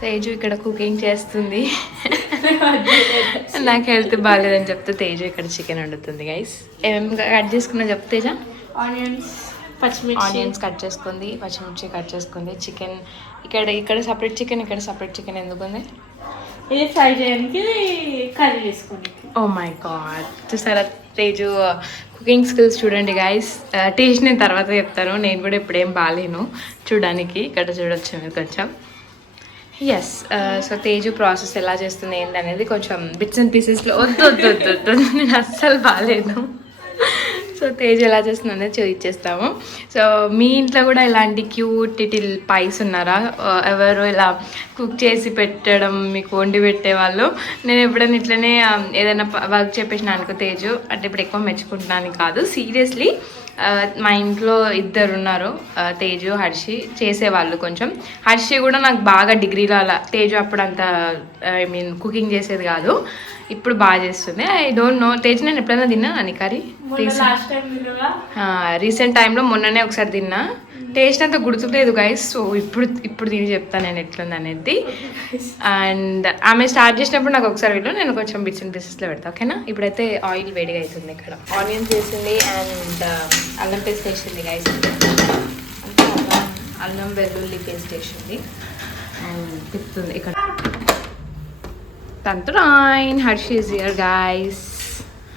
తేజు ఇక్కడ కుకింగ్ చేస్తుంది. నాకు హెల్త్ బాగాలేదని చెప్తే తేజు ఇక్కడ చికెన్ వండుతుంది గైస్. ఏమేమి కట్ చేసుకున్నా చెప్తే తేజ? ఆనియన్స్ కట్ చేసుకుంది, పచ్చిమిర్చి కట్ చేసుకుంది. చికెన్ ఇక్కడ సపరేట్ చికెన్, ఇక్కడ సపరేట్ చికెన్ ఎందుకు ఉంది? ఇది ఫ్రై చేయడానికి, కర్రీ చేసుకోండి. ఓ మై గాడ్, చూసారా తేజు కుకింగ్ స్కిల్స్ చూడండి గైస్. టేస్ట్ నేను తర్వాత చెప్తాను, నేను కూడా ఇప్పుడేం బాగాలేను చూడడానికి. ఇక్కడ చూడొచ్చు మీరు కొంచెం. ఎస్, సో తేజు ప్రాసెస్ ఎలా చేస్తుంది ఏంటి అనేది కొంచెం బిట్స్ అండ్ పీసెస్లో వద్దు నేను అస్సలు బాగాలేను. సో తేజు ఎలా చేస్తుంది అనేది చూపించేస్తాము. సో మీ ఇంట్లో కూడా ఇలాంటి క్యూట్ లిటిల్ పైస్ ఉన్నారా? ఎవరు ఇలా కుక్ చేసి పెట్టడం మీకు వండి పెట్టేవాళ్ళు? నేను ఎప్పుడైనా ఇట్లనే ఏదైనా వర్క్ చెప్పేసిన అనుకో తేజు, అంటే ఇప్పుడు ఎక్కువ మెచ్చుకుంటున్నాను కాదు, సీరియస్లీ మా ఇంట్లో ఇద్దరు ఉన్నారు, తేజు, హర్షి, చేసేవాళ్ళు. కొంచెం హర్షి కూడా నాకు బాగా డిగ్రీలో అలా, తేజు అప్పుడు అంత ఐ మీన్ కుకింగ్ చేసేది కాదు, ఇప్పుడు బాగా చేస్తుంది. ఐ డోంట్ నో తేజు నేను ఎప్పుడైనా తిన్నా అని కర్రీ రీసెంట్ టైంలో మొన్ననే ఒకసారి తిన్నా, టేస్ట్ అంతా గుర్తులేదు గైస్. సో ఇప్పుడు తిని చెప్తాను నేను ఎట్లుంది అనేది. అండ్ ఆమె స్టార్ట్ చేసినప్పుడు నాకు ఒకసారి వీళ్ళు నేను కొంచెం బిట్స్ అండ్ పీసెస్లో పెడతా, ఓకేనా? ఇప్పుడైతే ఆయిల్ వేడిగా అవుతుంది. ఇక్కడ ఆనియన్స్ వేసింది అండ్ అల్లం పేస్ట్ వేసింది గైస్. అల్లం వెల్లుల్లి పేస్ట్ వేసింది అండ్ తిప్పుతుంది. ఇక్కడ తంతురాయన్ Harshi is here guys.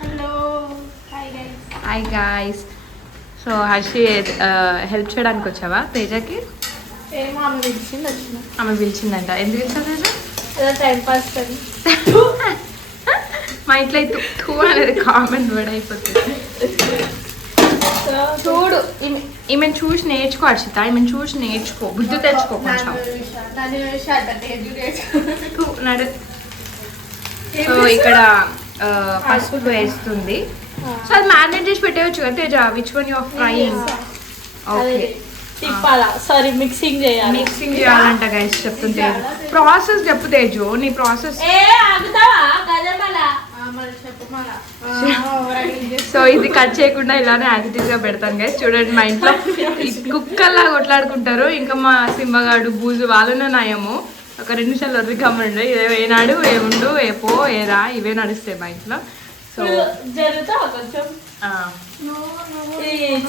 Hello, hi guys. So Harshi help చేయడానికి వచ్చావా తేజకి? ఆమె పిలిచిందంట. ఎందుకు పిలిచారు? టైం పాస్ కదా. మా ఇంట్లో అయితే తూ అనేది కామన్ వర్డ్ అయిపోతుంది. చూడు, ఈమెను చూసి నేర్చుకో హర్షిత, ఈమెను చూసి నేర్చుకో, బుద్ధి తెచ్చుకో కొంచెం. సో ఇక్కడ పసుపు వేస్తుంది. సో అది మ్యారినేట్ చేసి పెట్టవచ్చు కదా Teja? Which one you are frying? Okay, sorry mixing చేయాలి. మిక్సింగ్ చేయాలంట గైస్. చెప్తుంటే ప్రాసెస్ చెప్పు తేజు, నీ ప్రాసెస్. సో ఇది కట్ చేయకుండా ఇలానే యాజిటీస్ గా పెడతాను గైస్. చూడండి మా ఇంట్లో కుక్కల్లా కొట్లాడుకుంటారు. ఇంకా మా సింబగాడు బూజు వాళ్ళనే నయము. ఒక 2 నిమిషాలు వరకు కమ్మండి, ఏనాడు ఏముండు ఏపో ఏరా ఇవే నడుస్తాయి మా ఇంట్లో. సో జరుగుతా కొంచెం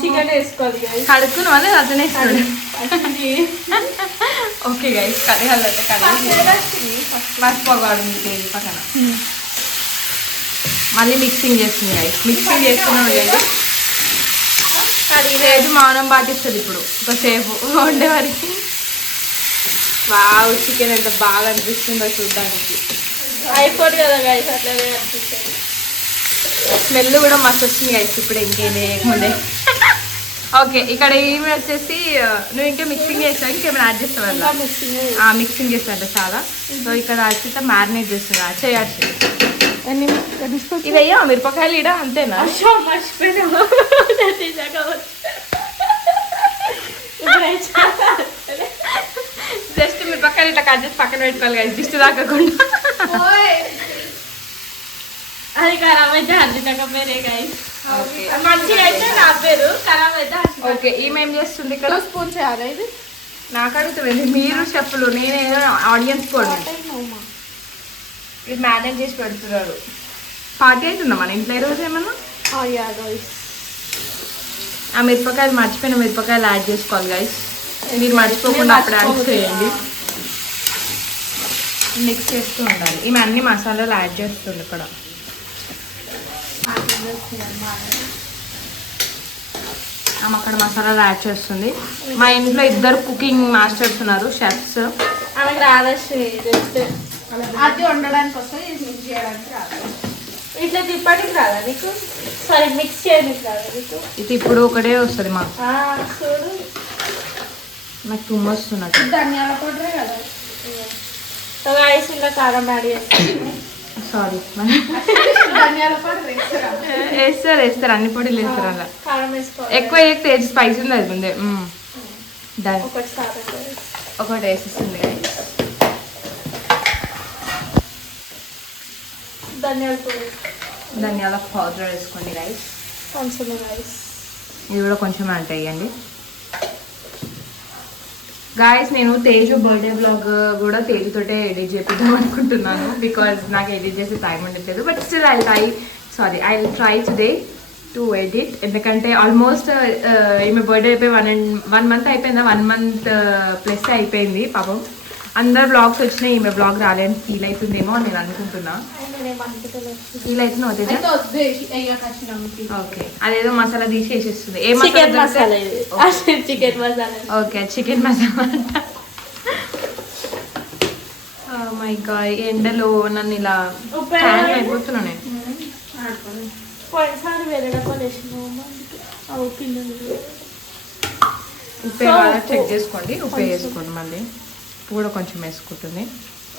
చికెన్ వేసుకోవాలి కడుక్కున్న వాళ్ళు అతనే ఓకే గైస్. కడగాలంటే మర్చిపోగాడు మీకు పక్కన. మళ్ళీ మిక్సింగ్ చేస్తుంది గైస్. మిక్సింగ్ చేస్తూనే ఉండేది. లేదు మౌనం పాటిస్తుంది ఇప్పుడు ఒకసేపు వండే వరకు. వావ్, చికెన్ ఎంత బాగా అనిపిస్తుందో చూడడానికి. అయిపోదు కదా గైస్, అట్లనే అనిపిస్తుంది. స్మెల్ కూడా మస్తు వస్తుంది గైస్. ఇప్పుడు ఇంకేమే ముందే. ఓకే, ఇక్కడ ఏమి వచ్చేసి నువ్వు ఇంకా మిక్సింగ్ చేస్తావు, ఇంకేమైనా యాడ్ చేస్తావు? మిక్సింగ్ చేస్తాడు చాలా. సో ఇక్కడ వచ్చి మ్యారినేట్ చేస్తున్నా చేయాల్సి. ఇవయ్యా మిరపకాయలు ఇడ అంతేనా? జస్ట్ మిరపకాయలు ఇట్లా కట్ చేసి పక్కన పెట్టుకోవాలి కదా, దిష్టి తాకకుండా. అది ఖరాబ్ అయితే హర్షిత పేరే గైస్. మంచిగా అయితే నా పేరు, ఖరాబ్ అయితే. ఓకే, ఈమె చేస్తుంది ఇక్కడ? స్పూన్ చేయాలి. ఇది నాకు అడుగుతుంది, మీరు చెప్పులు, నేనేదో ఆడియన్స్ కూడా. ఇది మ్యానేజ్ చేసి పెడుతున్నారు. పార్టీ అవుతుందా మన ఇంట్లో ఈరోజు ఏమన్నా? ఆ మిరపకాయలు మర్చిపోయిన మిరపకాయలు యాడ్ చేసుకోవాలి గైస్. మీరు మర్చిపోకుండా అప్పుడు యాడ్ చేయండి. మిక్స్ చేస్తూ ఉండాలి. ఈమె అన్ని మసాలాలు యాడ్ చేస్తుంది ఇక్కడ. ఆమె అక్కడ మసాలాలు యాడ్ చేస్తుంది. మా ఇంట్లో ఇద్దరు కుకింగ్ మాస్టర్స్ ఉన్నారు, షెఫ్స్. ఆమెకు రాదశ్రీ, అది వండడానికి వస్తుంది, ఇది మిక్స్ చేయడానికి రాదు. ఇట్లా తిప్పడానికి రాదా నీకు? సారీ, మిక్స్ చేయడానికి రాదా నీకు? ఇది ఇప్పుడు ఒకటే వస్తుంది మాకు. చూడు నాకు తుమ్మ వస్తున్నట్టు. ధనియాల పౌడరే కదా. రైస్ ఇంకా కారం యాడ్ చేస్తాను. సారీ, ధనియాల పౌడర్ వేస్తారు అన్ని పొడిలు వేస్తారు. అలా కారం వేసుకోవాలి. ఎక్కువ వేస్తే స్పైసీ ఉంది ముందే. ఒకటి వేసేస్తుంది. ధనియాల పౌడర్ వేసుకోండి రైస్. కొంచెం రైస్ ఇది కూడా కొంచెం యాడ్ చేయండి. గాయస్ నేను తేజు బర్త్డే బ్లాగ్ కూడా తేజుతోటే ఎడిట్ చేపిద్దాం అనుకుంటున్నాను బికాజ్ నాకు ఎడిట్ చేసే టైం ఉండట్లేదు but still I try today to edit ఎందుకంటే ఆల్మోస్ట్ ఈమె బర్త్డే అయిపోయి 1 month అయిపోయిందా 1 month ప్లస్ అయిపోయింది పాపం అందరు బ్లాగ్స్ వచ్చినాయి ఈమె బ్లాగ్ రాలేని ఫీల్ అవుతుందేమో అని నేను అనుకుంటున్నా ఫీల్ అవుతున్నావు తేజ ఓకే అదేదో మసాలా తీసి వేసేస్తుంది ఏ masala chicken masala okay chicken masala my God ఎండలో నన్ను ఇలా అయిపోతున్నా నేను పోయినసారి వేరే డబ్బాలు ఉప్పు చెక్ చేసుకోండి ఉప్పు వేసుకోండి మళ్ళీ ఉప్పు కూడా కొంచెం వేసుకుంటుంది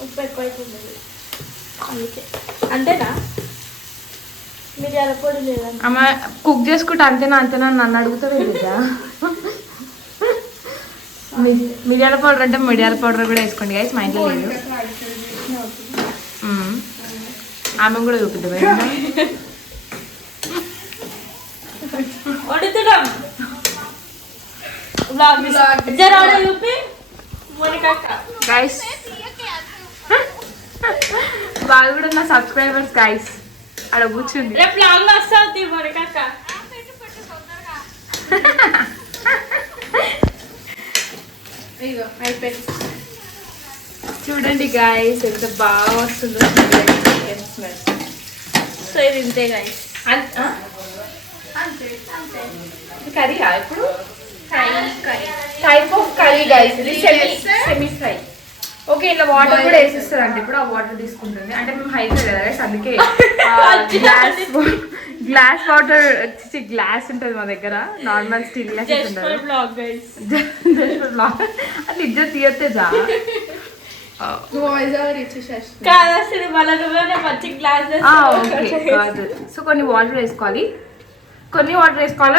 ఉప్పు ఎక్కువ అవుతుంది అందుకే అంతేనా మిరియాల పొడి లేదండి అమ్మ కుక్ చేసుకుంటే అంతేనా నన్ను అడుగుతారు లేదా మిరియాల పౌడర్ అంటే మిరియాల పౌడర్ కూడా వేసుకోండి గైస్ మా ఇంట్లో లేదు ఆమె కూడా చూపిద్దాం వండుతున్నాం గైస్ వాళ్ళు కూడా నా సబ్స్క్రైబర్స్ గైస్ అక్కడ కూర్చుంది రేపు బ్లాగ్ లో వస్తుంది మొనకక్క చూడండి గైస్ ఎంత బాగా వస్తుందో స్మెల్ సో ఇది ఇంతే గైస్ కర్రీయా ఇప్పుడు టైప్ ఆఫ్ కర్రీ గైస్ ఇది సెమీ ఫ్రై ఓకే ఇలా వాటర్ కూడా వేసిస్తారు అంటే ఇప్పుడు ఆ వాటర్ తీసుకుంటుంది అంటే మేము హైదరాబాద్ కదా గైస్ అందుకే గ్లాస్ వాటర్ గ్లాస్ ఉంటుంది మా దగ్గర నార్మల్ స్టీల్ గ్లాస్ ఉంటుంది అట్లా ఇద్దరు తీయతే జా సో కొన్ని వాటర్ వేసుకోవాలి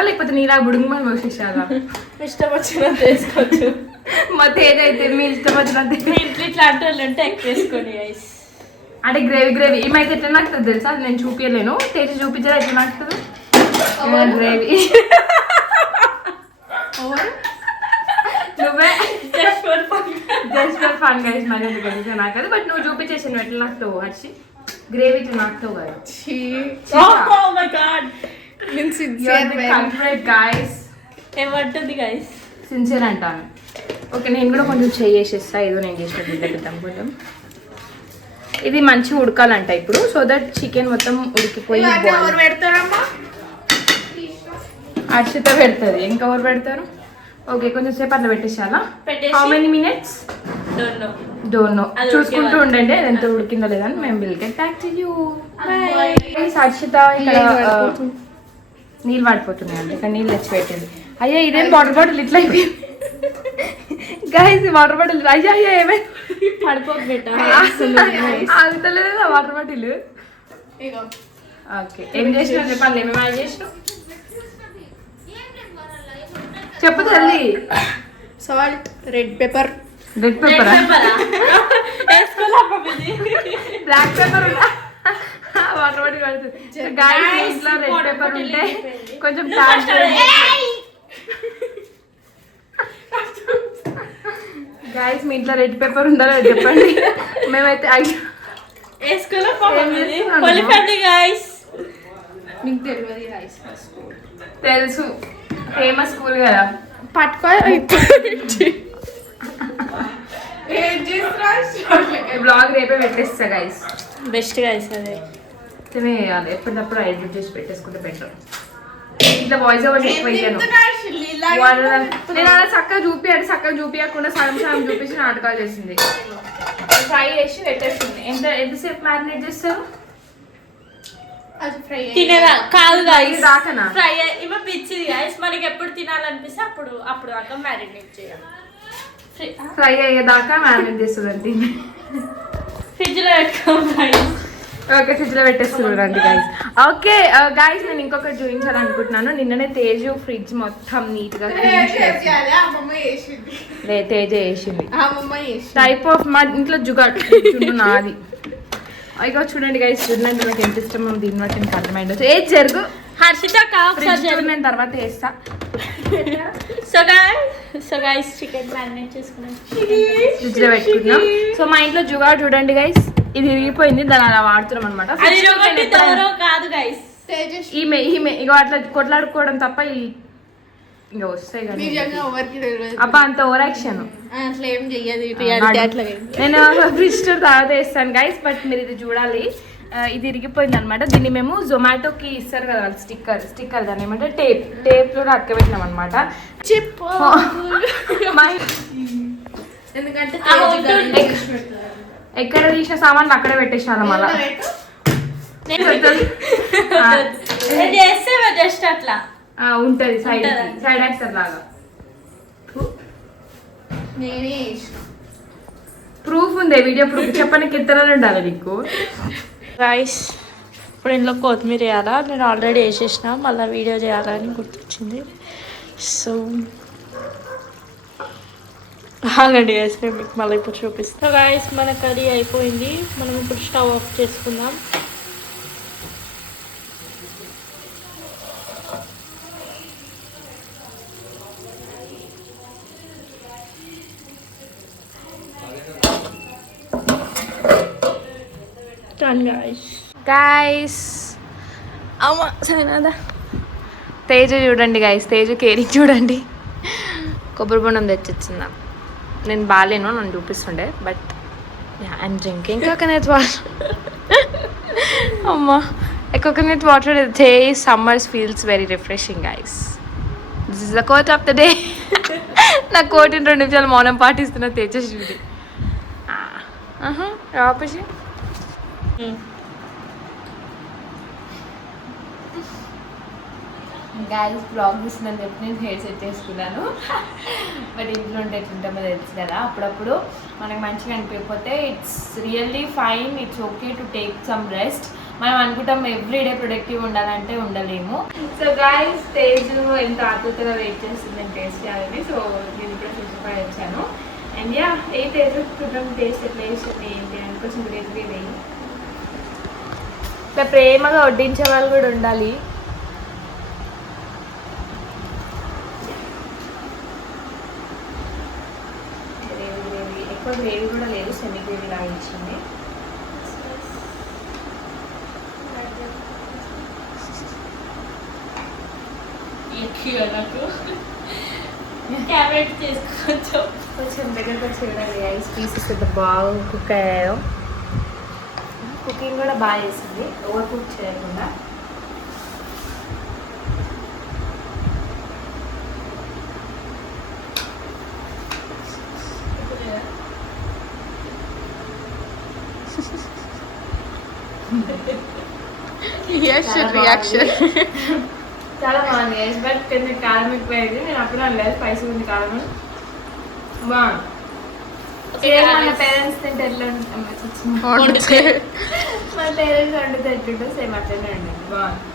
లేకపోతే నీలా బుడుగు మనం వేసేసాలా ఇష్టం వచ్చినంత వేసుకోవచ్చు మా తేజ్ అయితే మీ ఇష్టం వచ్చినంత ఇట్లాంటి వాళ్ళు ఉంటే ఎక్కువ వేసుకోండి గైస్ అంటే గ్రేవీ ఈమైతే ఎట్లా నాకుతుంది తెలుసా నేను చూపించలేను తేజ చూపించారా ఎట్లా నాకుతుంది గ్రేవీ నువ్వే జస్ట్ ఫర్ ఫన్ గైస్ మరి ఎందుకు నాకు అది బట్ నువ్వు చూపించేసి నువ్వు ఎట్లా నాకుతావు హర్షి గ్రేవీ ఇట్లా నాకుతావు కదా ఏమంటుంది గైస్ సిన్సియర్ అంటాను ఓకే నేను కూడా కొంచెం చేసేస్తా ఏదో నేను చేసిన బిడ్డ కొంచెం ఇది మంచిగా ఉడకాలంట ఇప్పుడు సో దట్ చికెన్ మొత్తం ఉడికిపోయి అర్షిత పెడుతుంది ఇంకెవరు పెడతారు ఓకే కొంచెం సేపు అట్లా పెట్టేసాలా how many minutes don't know చూసుకుంటూ ఉండండి అది ఎంత ఉడికిందో లేదని మేము will get back to you Harshita ఇక్కడ నీళ్ళు పడిపోతున్నాయండి ఇక్కడ నీళ్ళు తెచ్చి పెట్టింది అయ్యా ఇదేం వాటర్ బాటిల్ ఇట్లా అయిపోయింది గైస్ వాటర్ బాటిల్ అయ్యా ఏమైంది ఆగుతలేదా వాటర్ బాటిల్ ఓకే ఏం చేసినా చెప్పాలి ఏమేమి చేసినావు చెప్పు తల్లి salt red pepper black pepper water bottle పడుతుంది గైస్ ఇంట్లో రెడ్ పెప్పర్ ఉంటే కొంచెం గైస్ మీ ఇంట్లో రెడ్ పెప్పర్ ఉందా లేదో చెప్పండి మేమైతే తెలుసు ఫేమస్ స్కూల్ కదా పట్టుకో బ్లాగ్ రేపే పెట్టేస్తా గైస్ బెస్ట్ గైస్ అదే తినేయాలి ఎప్పటికప్పుడు ఎడిట్ చేసి పెట్టేసుకుంటే బెటర్ ఇట్లా వాయిస్ ఓవర్ ఎక్కువ ఇయ్యాను నేను అలా చక్కగా చూపించకుండా సగం చూపించి నాటకాలు చేసింది ఫ్రై చేసి పెట్టేస్తుంది ఎంతసేపు మ్యారినేట్ చేస్తారు తినేదా కాదు దాకనా ఫ్రై ఇవ్వ పిచ్చిది గైస్ మనకి ఎప్పుడు తినాలనిపిస్తే అప్పుడు దాకా మ్యారినేట్ చేయాలి ఫ్రై అయ్యేదాకా మ్యారినేట్ చేస్తుందండి ఫ్రిడ్జ్ లో పెట్టుకోవాలి ఓకే ఫ్రిడ్జ్ లో పెట్టేస్తున్నారండి గైస్ ఓకే గైస్ నేను ఇంకొకటి చూపించాలనుకుంటున్నాను నిన్ననే తేజు ఫ్రిడ్జ్ మొత్తం నీట్ గా తేజ వేసింది టైప్ ఆఫ్ మా ఇంట్లో జుగాడు నాది ఇక చూడండి గైస్ చూడండి నాకు ఎంత ఇష్టం దీన్ని బట్టి నాకు అర్థమైంది ఏ జరుగు హర్షిత నేను తర్వాత వేస్తా సో గైస్ చికెన్ మ్యారినేట్ చేసుకున్నాం. ఫ్రిడ్జ్ లో పెట్టుకున్నాం. సో మా ఇంట్లో జుగాడు చూడండి గైస్, ఇది విరిగిపోయింది, దాన్ని అలా వాడుతున్నాం అనమాట. కాదు గైస్, ఈమె ఇగో అట్లా కొట్లాడుకోవడం తప్ప ఇంకా వస్తాయి కదా. అబ్బా అంత ఓవర్ యాక్షన్ అట్లా ఏం చెయ్యదు. నేను ఫ్రిడ్జ్ తర్వాత వేస్తాను గైస్, బట్ మీరు ఇది చూడాలి. ఇది ఇరిగిపోయింది అనమాట. దీన్ని మేము జొమాటోకి ఇస్తారు కదా స్టిక్కర్ దాన్ని ఏమంటే టేప్ లో అక్కబెట్టినాం అనమాట. ఎందుకంటే ఎక్కడ తీసిన సామాన్లు అక్కడే పెట్టేసాను మళ్ళా. జస్ట్ అట్లా ఉంటది సైడ్ యాక్టర్ లాగా. ప్రూఫ్ ఉంది, వీడియో ప్రూఫ్. చెప్పడానికి ఇద్దరు ఉండాలి నీకు. రైస్ ఇప్పుడు ఇంట్లో కొత్తిమీర వేయాలా, నేను ఆల్రెడీ వేసేసిన, మళ్ళీ వీడియో చేయాలని గుర్తొచ్చింది. సో ఆల్రెడీ వేస్తే మీకు మళ్ళీ ఇప్పుడు చూపిస్తాను. రైస్ మన కర్రీ అయిపోయింది, మనం ఇప్పుడు స్టవ్ ఆఫ్ చేసుకుందాం. గైస్ అమ్మా సరేనా, తేజు చూడండి గైస్, తేజు కేరింగ్ చూడండి. కొబ్బరి బొండం తెచ్చిచ్చిందా. నేను బాగాలేను, నన్ను చూపిస్తుండే, but I'm drinking coconut water. అమ్మా coconut water summers feels very refreshing guys. This is the quote of the day. నా కోటిని 2 నిమిషాలు మౌనం పాటిస్తున్న తేజస్వి. ఆపేసి గైస్ బ్లాగ్ తీస్తున్నాను చెప్పి నేను హెయిర్ సెట్ చేసుకున్నాను. బట్ ఇంట్లో ఉంటే ఎట్లుంటామో తెలుసు కదా, అప్పుడప్పుడు మనకు మంచిగా అనిపించకపోతే it's really fine, it's okay to take some rest. మనం అనుకుంటాం ఎవ్రీడే ప్రొడక్టివ్ ఉండాలంటే ఉండలేము. సో గైస్ తేజు ఎంత ఆతృతగా వెయిట్ చేస్తుందని టేస్ట్ చేయాలని, సో నేను ఇప్పుడు చూసిపోయి వచ్చాను. అండ్ యా ఏ తేజు చూద్దాం టేస్ట్ ఎట్లా చేస్తుంది ఏంటి అని కొంచెం రివ్యూ వేయి. ఇట్లా ప్రేమగా వడ్డించే వాళ్ళు కూడా ఉండాలి. ఎక్కువ గ్రేవీ కూడా లేదు, సెమీ గ్రేవీ లాగా ఇచ్చింది. క్యారెట్ చేసుకోవచ్చు. కొంచెం దగ్గరకు వచ్చి చూడాలి ఐస్ పీసెస్ అయితే బాగా కుక్ అయ్యాయో. కుకింగ్ కూడా బాగా చేసింది, ఓవర్ కుక్ చేయకుండా. రియాక్షన్ చాలా బాగుంది గైస్, బట్ కొంచెం కారం ఎక్కువైంది. నేను అప్పుడు అనలేదు స్పైసీ ఉంది కారం. బాగుంది. మన పేరెంట్స్ తింటే ఎట్లా ఉంటుంది, మన పేరెంట్స్ వండితే ఎట్లుంటుంది సేమ్ అట్లనే ఉండండి. బాగుంది.